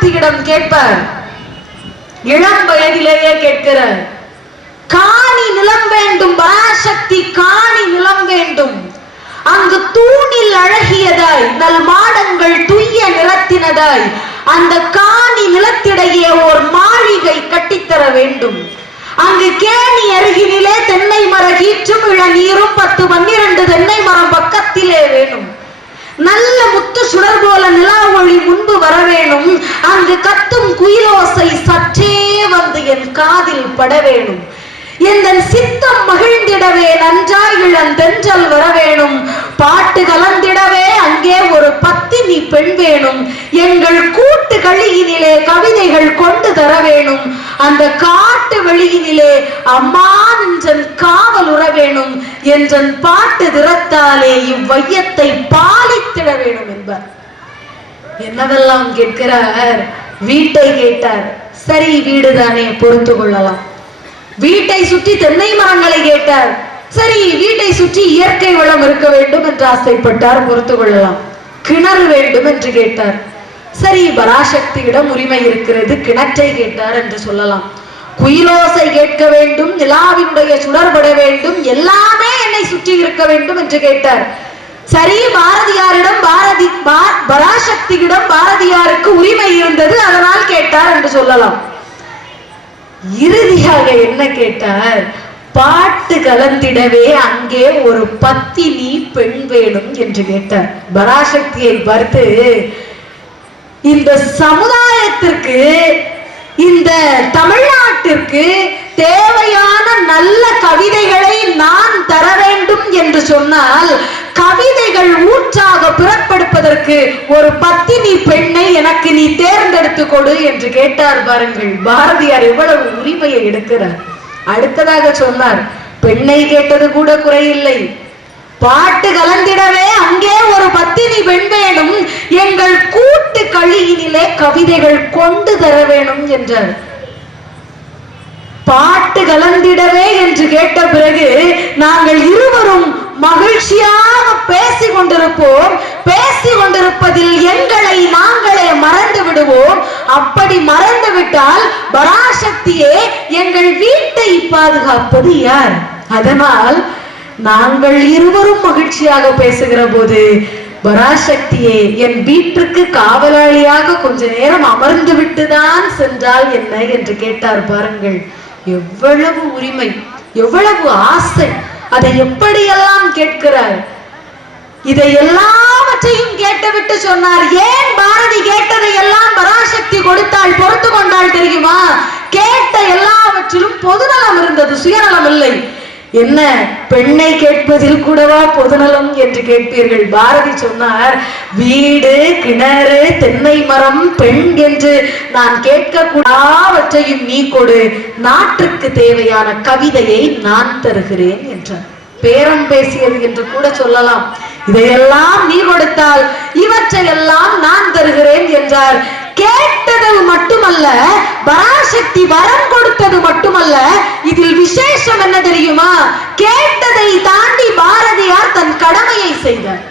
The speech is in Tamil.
பராசக்தியிடம் கேட்பார் இளம் வயதிலேயே கேட்கிறார் காணி நிலம் வேண்டும் பராசக்தி காணி நிலம் வேண்டும். அங்கு தூணில் அழகியதாய் நல் மாடங்கள் துய்ய நிறத்தினதாய் அந்த காணி நிலத்திடையே ஒரு மாளிகை கட்டித்தர வேண்டும். அங்கு கேணி அருகினிலே தென்னை மர கீற்றும் இளநீரும் பத்து பன்னிரண்டு தென்னை மரம் பக்கத்திலே வேணும். நல்ல முத்து சுடர் போல நிலா ஒளி முன்பு வர வேணும் அங்கு கத்தும் குயிலோசை சற்றே வந்து என் காதில் பட வேணும் எந்தன் சித்தம் மகிழ்ந்திடவே நன்றாய் இளந்தென்றல் வர வேணும் பாட்டு கலந்திடவே அங்கே ஒரு பத்தினி பெண் வேணும். எங்கள் கூட்டு கழியினிலே கவிதைகள் கொண்டு தர வேணும் அந்த காட்டு வெளியினிலே அம்மா நின்றன் காவல் உற வேணும் என்றன் பாட்டு திறத்தாலே இவ்வையத்தை பாலித்திட வேணும் என்பார். என்னவெல்லாம் கேட்கிறார்? வீட்டை கேட்டார். சரி வீடுதானே பொறுத்து கொள்ளலாம். வீட்டை சுற்றி தென்னை மரங்களை கேட்டார். சரி வீட்டை சுற்றி இயற்கை வளம் இருக்க வேண்டும் என்று ஆசைப்பட்டார் பொறுத்து கொள்ளலாம். கிணறு வேண்டும் என்று கேட்டார். சரி பராசக்தியிடம் உரிமை இருக்கிறது கிணற்றை கேட்டார் என்று சொல்லலாம். குயிலோசை கேட்க வேண்டும் நிலாவினுடைய சுடர்பட வேண்டும் எல்லாமே என்னை சுற்றி இருக்க வேண்டும் என்று கேட்டார். சரி பாரதியாரிடம் பாரதி பராசக்தியிடம் பாரதியாருக்கு உரிமை இருந்தது அதனால் கேட்டார் என்று சொல்லலாம். இறுதியாக என்ன கேட்டார்? பாட்டு கலந்திடவே அங்கே ஒரு பத்தினி பெண் வேணும் என்று கேட்டார். பராசக்தியை பார்த்து இந்த சமுதாயத்திற்கு இந்த தமிழ்நாட்டிற்கு தேவையான நல்ல கவிதைகளை நான் தர வேண்டும் என்று சொன்னால் கவிதைகள் ஊற்றாக பிறப்பெடுப்பதற்கு ஒரு பத்தினி பெண்ணை எனக்கு நீ தேர்ந்தெடுத்து கொடு என்று கேட்டார் பாருங்கள். பாரதியார் எவ்வளவு உரிமையை எடுக்கிறார். அடுத்ததாக சொன்னார் பெண்ணை கேட்டது கூட குறையில்லை. பாட்டு கலந்திடவே அங்கே ஒரு பத்தினி பெண் வேணும். எங்கள் கூட்டு கழியினிலே கவிதைகள் கொண்டு தர வேணும் என்றார். பாட்டு கலந்திடவே என்று கேட்ட பிறகு நாங்கள் இருவரும் மகிழ்ச்சியாக கொண்டிருப்போம் பேசி கொண்டிருப்பதில் எங்களை நாங்களே மறந்து விடுவோம். அப்படி மறந்து விட்டால் பராசக்தியே எங்கள் வீட்டை பாதுகாப்பது யார்? அதனால் நாங்கள் இருவரும் மகிழ்ச்சியாக பேசுகிற போது பராசக்தியே என் வீட்டிற்கு காவலாளியாக கொஞ்ச நேரம் அமர்ந்து விட்டுதான் சென்றால் என்ன என்று கேட்டார் பாருங்கள். எவ்வளவு உரிமை எவ்வளவு ஆசை அதை எப்படியெல்லாம் கேட்கிறார்? இதை எல்லாவற்றையும் கேட்டுவிட்டு சொன்னார். ஏன் பாரதி கேட்டதை எல்லாம் பராசக்தி கொடுத்தாள் பொறுத்து கொண்டாள் தெரியுமா? கேட்ட எல்லாவற்றிலும் பொதுநலம் இருந்தது சுயநலம் இல்லை. என்ன பெண்ணை கேட்பதில் கூடவா பொதுநலம் என்று கேட்பீர்கள்? பாரதி சொன்னார் வீடு கிணறு தென்னை மரம் பெண் என்று நான் கேட்கக்கூடாவற்றையும் நீ கொடு. நாட்டுக்கு தேவையான கவிதையை நான் தருகிறேன் என்றார். பேரம் பேசியது என்று கூட சொல்லலாம். இதையெல்லாம் நீ கொடுத்தால் இவற்றையெல்லாம் நான் தருகிறேன் என்றார். கேட்டது மட்டுமல்ல பராசக்தி வரம் கொடுத்தது மட்டுமல்ல இதில் விசேஷம் என்ன தெரியுமா? கேட்டதை தாண்டி பாரதியார் தன் கடமையை செய்தார்.